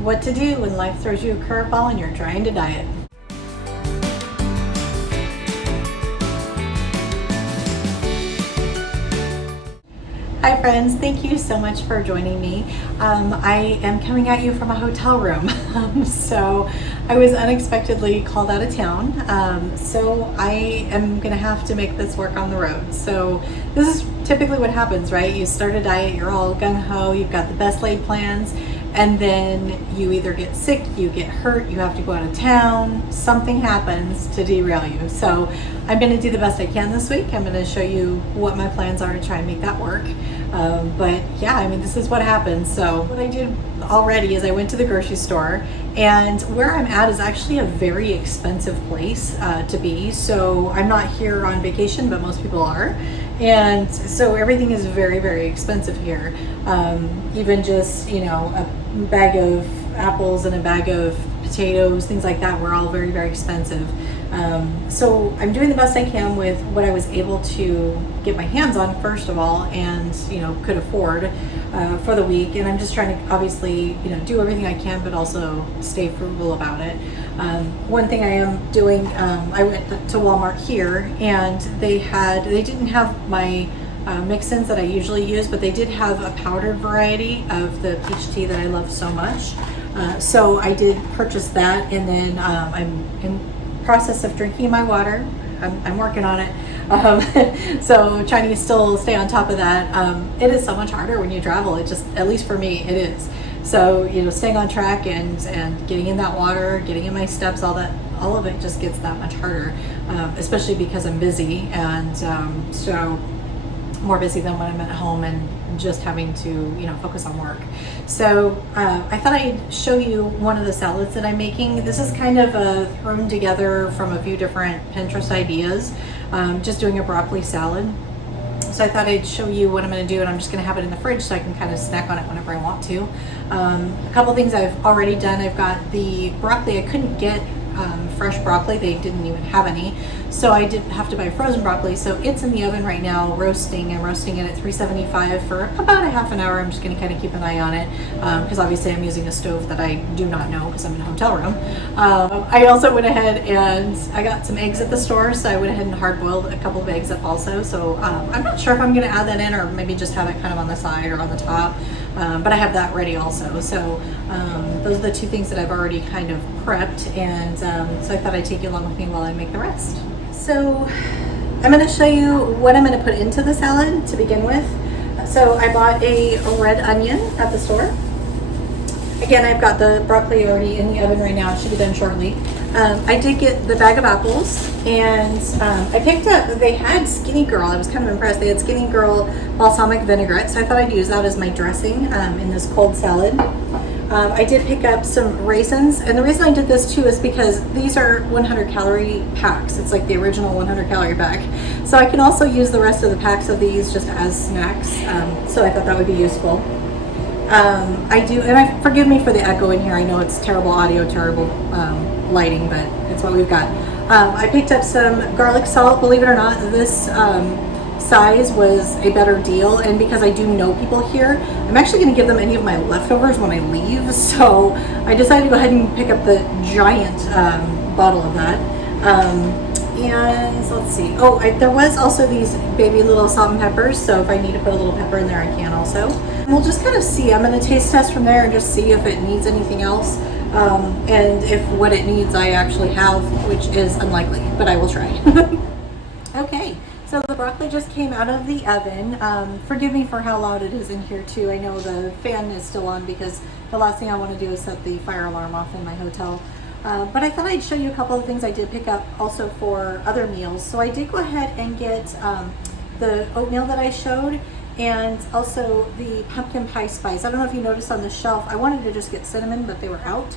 what to do when life throws you a curveball and you're trying to diet. Hi friends, thank you so much for joining me. I am coming at you from a hotel room. So I was unexpectedly called out of town. So I am gonna have to make this work on the road. So this is typically what happens, right? You start a diet, you're all gung-ho, you've got the best laid plans, and then you either get sick, you get hurt, you have to go out of town, something happens to derail you. So I'm going to do the best I can this week. I'm going to show you what my plans are to try and make that work. But yeah, I mean, this is what happens. So what I did already is I went to the grocery store, and where I'm at is actually a very expensive place to be. So I'm not here on vacation, but most people are. And so everything is very, very expensive here. Even just, you know, a bag of apples and a bag of potatoes, things like that, were all very, very expensive. So I'm doing the best I can with what I was able to get my hands on, first of all, and, you know, could afford for the week. And I'm just trying to obviously, you know, do everything I can, but also stay frugal about it. One thing I am doing, I went to Walmart here, and they didn't have my mix-ins that I usually use, but they did have a powdered variety of the peach tea that I love so much. So I did purchase that, and then I'm in process of drinking my water. I'm working on it. So trying to still stay on top of that. It is so much harder when you travel. It just, at least for me, it is. So, you know, staying on track and getting in that water, getting in my steps, all of it just gets that much harder, especially because I'm busy, and so more busy than when I'm at home and just having to, you know, focus on work. So I thought I'd show you one of the salads that I'm making. This is kind of thrown together from a few different Pinterest ideas, just doing a broccoli salad. So I thought I'd show you what I'm going to do, and I'm just going to have it in the fridge so I can kind of snack on it whenever I want to. A couple things I've already done. I've got the broccoli. I couldn't get fresh broccoli. They didn't even have any. So I did have to buy frozen broccoli. So it's in the oven right now roasting. I'm roasting it at 375 for about a half an hour. I'm just going to kind of keep an eye on it because obviously I'm using a stove that I do not know because I'm in a hotel room. I also went ahead and I got some eggs at the store. So I went ahead and hard boiled a couple of eggs up also. So I'm not sure if I'm going to add that in or maybe just have it kind of on the side or on the top. But I have that ready also. So those are the two things that I've already kind of prepped, and so I thought I'd take you along with me while I make the rest. So I'm going to show you what I'm going to put into the salad to begin with. So I bought a red onion at the store. Again, I've got the broccoli already in the oven right now. It should be done shortly. I did get the bag of apples, and I picked up, they had Skinny Girl. I was kind of impressed. They had Skinny Girl balsamic vinaigrette, so I thought I'd use that as my dressing in this cold salad. I did pick up some raisins, and the reason I did this too is because these are 100 calorie packs. It's like the original 100 calorie pack. So I can also use the rest of the packs of these just as snacks. So I thought that would be useful. I do, and forgive me for the echo in here. I know it's terrible audio, terrible lighting, but it's what we've got. I picked up some garlic salt. Believe it or not, this size was a better deal, and because I do know people here, I'm actually going to give them any of my leftovers when I leave. So I decided to go ahead and pick up the giant bottle of that. And let's see. There was also these baby little salt and peppers, so if I need to put a little pepper in there, I can also. And we'll just kind of see. I'm going to taste test from there and just see if it needs anything else, and if what it needs I actually have, which is unlikely, but I will try. Okay, so the broccoli just came out of the oven. Forgive me for how loud it is in here too. I know the fan is still on because the last thing I want to do is set the fire alarm off in my hotel. But I thought I'd show you a couple of things I did pick up also for other meals. So I did go ahead and get the oatmeal that I showed, and also the pumpkin pie spice. I don't know if you noticed on the shelf, I wanted to just get cinnamon, but they were out.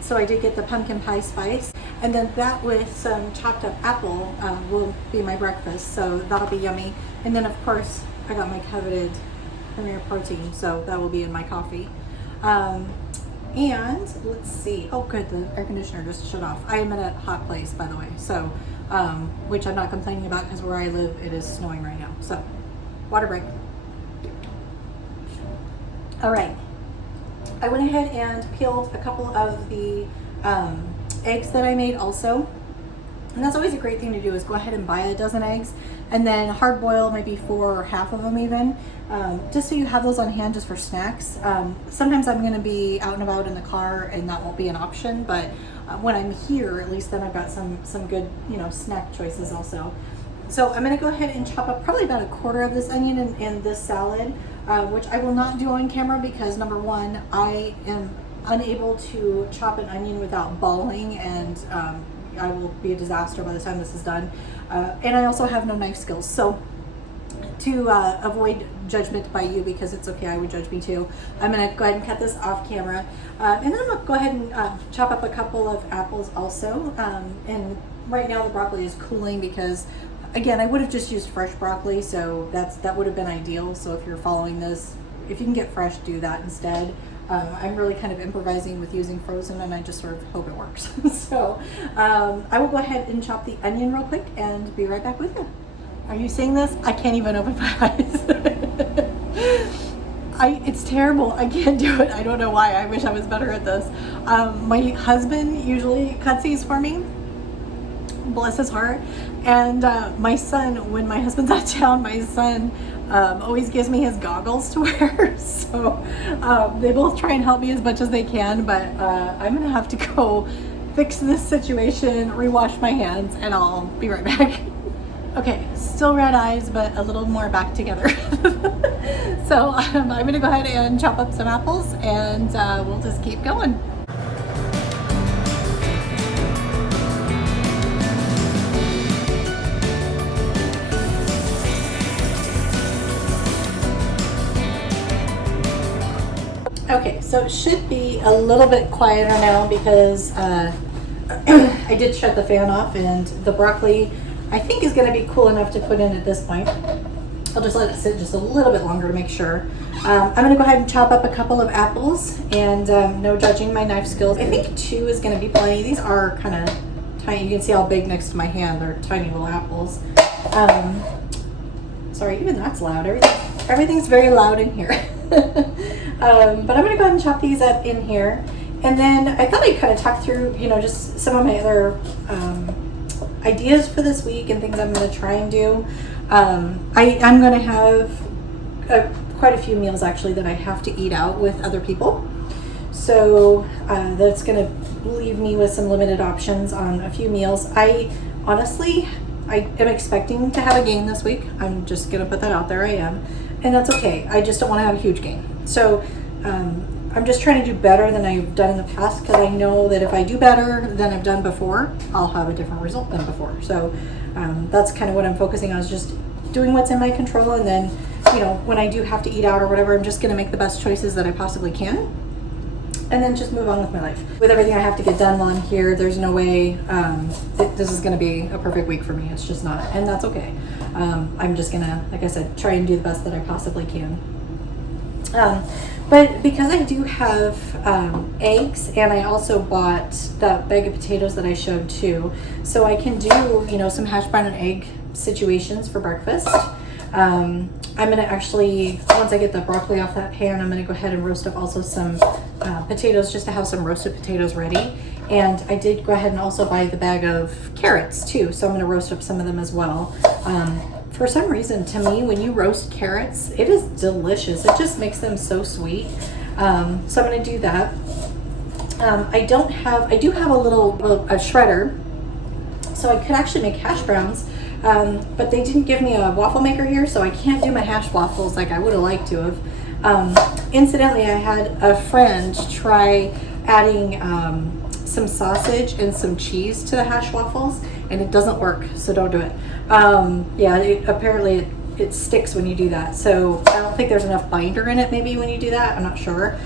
So I did get the pumpkin pie spice, and then that with some chopped up apple will be my breakfast, so that'll be yummy. And then of course I got my coveted Premier Protein, so that will be in my coffee. And let's see, oh good, the air conditioner just shut off. I am in a hot place, by the way, so which I'm not complaining about because where I live it is snowing right now. So water break. All right. I went ahead and peeled a couple of the eggs that I made also. And that's always a great thing to do, is go ahead and buy a dozen eggs and then hard boil maybe 4 or half of them even, just so you have those on hand just for snacks. Sometimes I'm going to be out and about in the car and that won't be an option, but when I'm here, at least then I've got some good, snack choices also. So I'm going to go ahead and chop up probably about 1/4 of this onion in this salad, which I will not do on camera because number one, I am unable to chop an onion without balling, and I will be a disaster by the time this is done. And I also have no knife skills. So to avoid judgment by you, because it's okay, I would judge me too, I'm going to go ahead and cut this off camera. And then I'm going to go ahead and chop up a couple of apples also. And right now the broccoli is cooling because, again, I would have just used fresh broccoli, so that would have been ideal. So if you're following this, if you can get fresh, do that instead. I'm really kind of improvising with using frozen, and I just sort of hope it works. So I will go ahead and chop the onion real quick and be right back with you. Are you seeing this? I can't even open my eyes. It's terrible. I can't do it. I don't know why. I wish I was better at this. My husband usually cuts these for me. Bless his heart. And my son, when my husband's out of town, my son always gives me his goggles to wear. So they both try and help me as much as they can, but I'm gonna have to go fix this situation, rewash my hands, and I'll be right back. Okay, still red eyes, but a little more back together. So I'm gonna go ahead and chop up some apples, and we'll just keep going. Okay, so it should be a little bit quieter now because I did shut the fan off, and the broccoli I think is going to be cool enough to put in at this point. I'll just let it sit just a little bit longer to make sure. I'm going to go ahead and chop up a couple of apples, and no judging my knife skills. I think 2 is going to be plenty. These are kind of tiny. You can see how big next to my hand. They're tiny little apples. Sorry, even that's loud. Everything's very loud in here. But I'm going to go ahead and chop these up in here. And then I thought I'd kind of talk through, just some of my other ideas for this week and things I'm going to try and do. I'm going to have quite a few meals actually that I have to eat out with other people. So that's going to leave me with some limited options on a few meals. I am expecting to have a gain this week. I'm just going to put that out there. I am. And that's okay. I just don't want to have a huge gain. So I'm just trying to do better than I've done in the past, because I know that if I do better than I've done before, I'll have a different result than before. So that's kind of what I'm focusing on, is just doing what's in my control. And then, when I do have to eat out or whatever, I'm just going to make the best choices that I possibly can. And then just move on with my life. With everything I have to get done while I'm here, there's no way this is going to be a perfect week for me. It's just not. And that's okay. I'm just going to, like I said, try and do the best that I possibly can. But because I do have eggs, and I also bought that bag of potatoes that I showed too, so I can do, some hash brown and egg situations for breakfast. I'm going to actually, once I get the broccoli off that pan, I'm going to go ahead and roast up also some potatoes, just to have some roasted potatoes ready. And I did go ahead and also buy the bag of carrots too, so I'm going to roast up some of them as well. For some reason, to me, when you roast carrots, it is delicious. It just makes them so sweet. So I'm going to do that. I do have a shredder, so I could actually make hash browns. But they didn't give me a waffle maker here, so I can't do my hash waffles like I would have liked to have. Incidentally, I had a friend try adding some sausage and some cheese to the hash waffles, and it doesn't work, so don't do it. Apparently it sticks when you do that, so I don't think there's enough binder in it maybe when you do that. I'm not sure.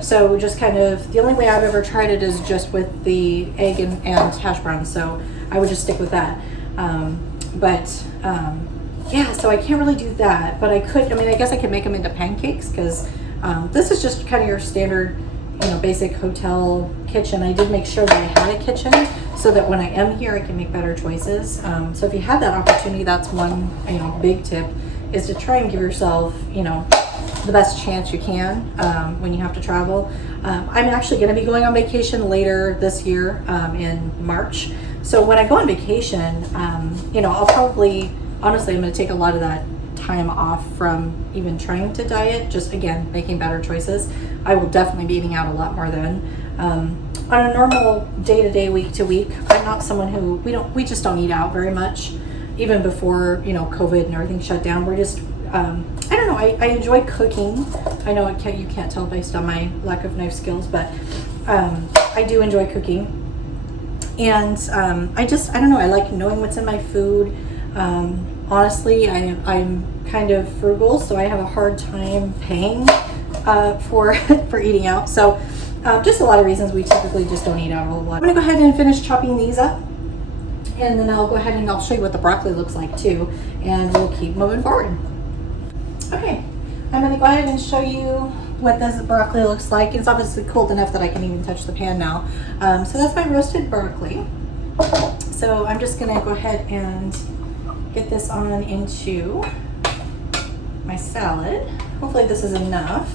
So just kind of, the only way I've ever tried it is just with the egg and hash browns, so I would just stick with that. So I can't really do that, but I guess I could make them into pancakes, because this is just kind of your standard, basic hotel kitchen. I did make sure that I had a kitchen so that when I am here, I can make better choices. So if you have that opportunity, that's one, big tip, is to try and give yourself, the best chance you can when you have to travel. I'm actually going to be going on vacation later this year in March. So when I go on vacation, you know, I'll probably, honestly, I'm going to take a lot of that time off from even trying to diet, just again, making better choices. I will definitely be eating out a lot more then. On a normal day-to-day, week-to-week, I'm not someone who, we just don't eat out very much. Even before, you know, COVID and everything shut down, we're just, I don't know, I enjoy cooking. I know you can't tell based on my lack of knife skills, but I do enjoy cooking. And I don't know, I like knowing what's in my food. Honestly, I'm kind of frugal, so I have a hard time paying for eating out. So just a lot of reasons we typically just don't eat out a whole lot. I'm gonna go ahead and finish chopping these up, and then I'll go ahead and I'll show you what the broccoli looks like too, and we'll keep moving forward. Okay, I'm gonna go ahead and show you what this broccoli looks like. It's obviously cold enough that I can even touch the pan now. So that's my roasted broccoli. So I'm just gonna go ahead and get this on into my salad. Hopefully this is enough.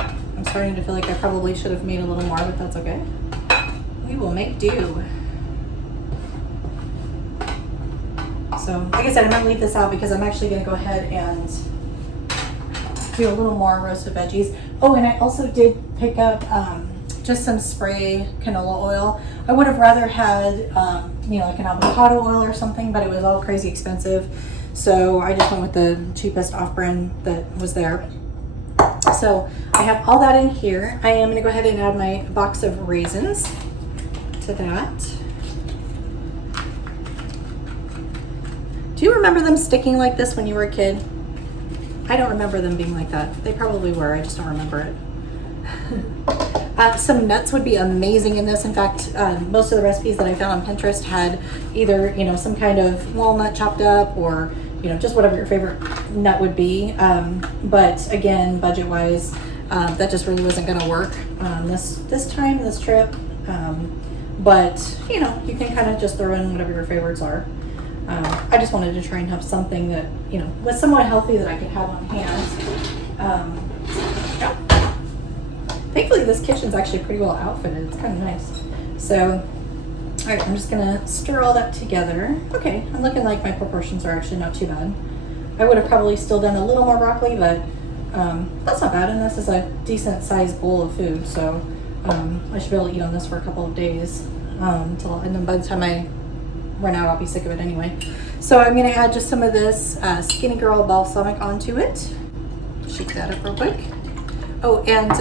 I'm starting to feel like I probably should have made a little more, but that's okay. We will make do. So like I said, I'm gonna leave this out because I'm actually gonna go ahead and do a little more roasted veggies. Oh, and I also did pick up just some spray canola oil. I would have rather had, you know, like an avocado oil or something, but it was all crazy expensive. So I just went with the cheapest off-brand that was there. So I have all that in here. I am gonna go ahead and add my box of raisins to that. Do you remember them sticking like this when you were a kid? I don't remember them being like that. They probably were, I just don't remember it. Some nuts would be amazing in this. In fact, most of the recipes that I found on Pinterest had either, you know, some kind of walnut chopped up or, you know, just whatever your favorite nut would be. But again, budget-wise, that just really wasn't gonna work this trip. But, you know, you can kind of just throw in whatever your favorites are. I just wanted to try and have something that, you know, was somewhat healthy that I could have on hand. Yeah. Thankfully, this kitchen's actually pretty well outfitted. It's kind of nice. So, all right, I'm just gonna stir all that together. Okay, I'm looking like my proportions are actually not too bad. I would have probably still done a little more broccoli, but that's not bad. And this is a decent sized bowl of food, so I should be able to eat on this for a couple of days and then by the time I run out, I'll be sick of it anyway. So I'm gonna add just some of this Skinny Girl balsamic onto it. Shake that up real quick. Oh, and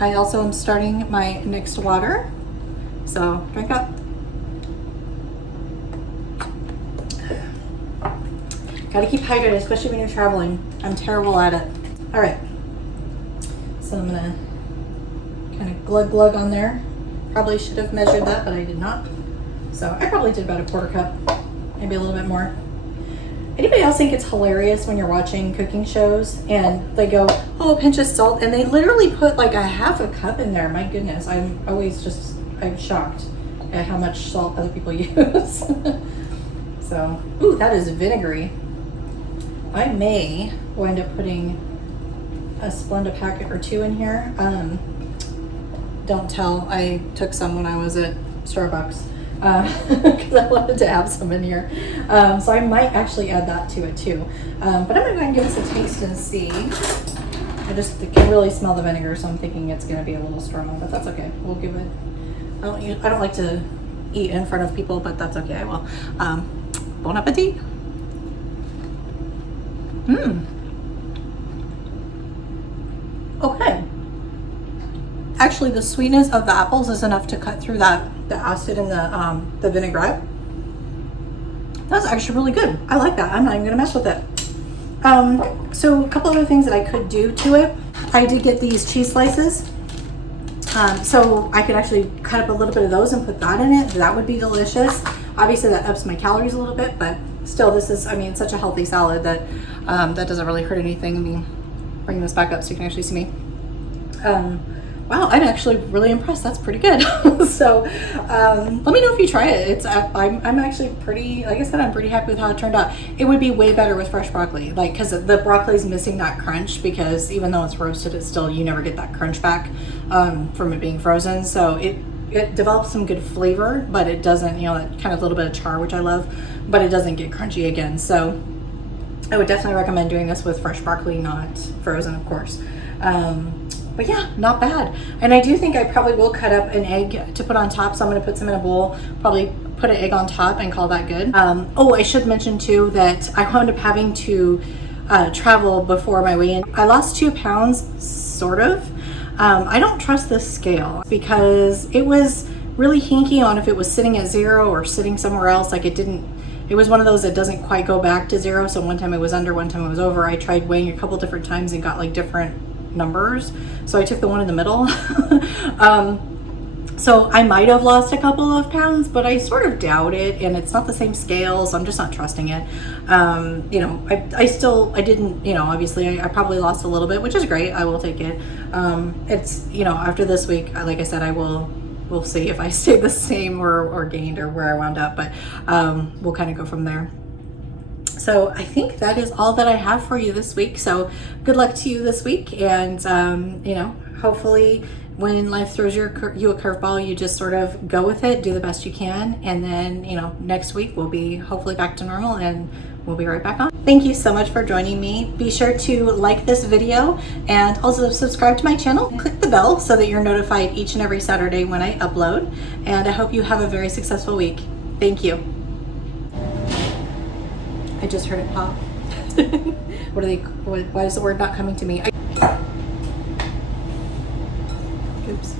I also am starting my next water. So drink up. Gotta keep hydrated, especially when you're traveling. I'm terrible at it. All right. So I'm gonna kind of glug on there. Probably should have measured that, but I did not. So I probably did about a quarter cup, maybe a little bit more. Anybody else think it's hilarious when you're watching cooking shows and they go, oh, a pinch of salt, and they literally put like a half a cup in there? My goodness, I'm shocked at how much salt other people use. So, ooh, that is vinegary. I may wind up putting a Splenda packet or two in here. Don't tell, I took some when I was at Starbucks. Because I wanted to have some in here. So I might actually add that to it too. But I'm going to go ahead and give this a taste and see. I just can really smell the vinegar, so I'm thinking it's going to be a little strong, but that's okay. We'll give it, I don't like to eat in front of people, but that's okay, I will. Bon appetit. Okay. Actually, the sweetness of the apples is enough to cut through the acid in the vinaigrette. That's actually really good. I like that. I'm not even gonna mess with it. So a couple other things that I could do to it. I did get these cheese slices. So I could actually cut up a little bit of those and put that in it. That would be delicious. Obviously that ups my calories a little bit, but still this is, I mean, it's such a healthy salad that that doesn't really hurt anything. Let me bring this back up so you can actually see me. Wow, I'm actually really impressed. That's pretty good. So let me know if you try it. I'm actually pretty, like I said, I'm pretty happy with how it turned out. It would be way better with fresh broccoli, like, because the broccoli is missing that crunch, because even though it's roasted, it's still, you never get that crunch back from it being frozen. So it develops some good flavor, but it doesn't, that kind of little bit of char, which I love, but it doesn't get crunchy again. So I would definitely recommend doing this with fresh broccoli, not frozen, of course. But yeah, not bad. And I do think I probably will cut up an egg to put on top. So I'm going to put some in a bowl, probably put an egg on top and call that good. Oh, I should mention too that I wound up having to travel before my weigh-in. I lost 2 pounds, sort of. I don't trust this scale because it was really hinky on if it was sitting at 0 or sitting somewhere else. Like it was one of those that doesn't quite go back to 0. So one time it was under, one time it was over. I tried weighing a couple different times and got like different numbers. So I took the one in the middle. So I might have lost a couple of pounds, but I sort of doubt it. And it's not the same scale, so I'm just not trusting it. I didn't, obviously I probably lost a little bit, which is great. I will take it. It's, after this week, like I said, we'll see if I stay the same or gained or where I wound up, but we'll kind of go from there. So I think that is all that I have for you this week. So good luck to you this week. And, hopefully when life throws you a curveball, you just sort of go with it, do the best you can. And then, next week we'll be hopefully back to normal and we'll be right back on. Thank you so much for joining me. Be sure to like this video and also subscribe to my channel. Click the bell so that you're notified each and every Saturday when I upload. And I hope you have a very successful week. Thank you. I just heard it pop. Why is the word not coming to me? Oops.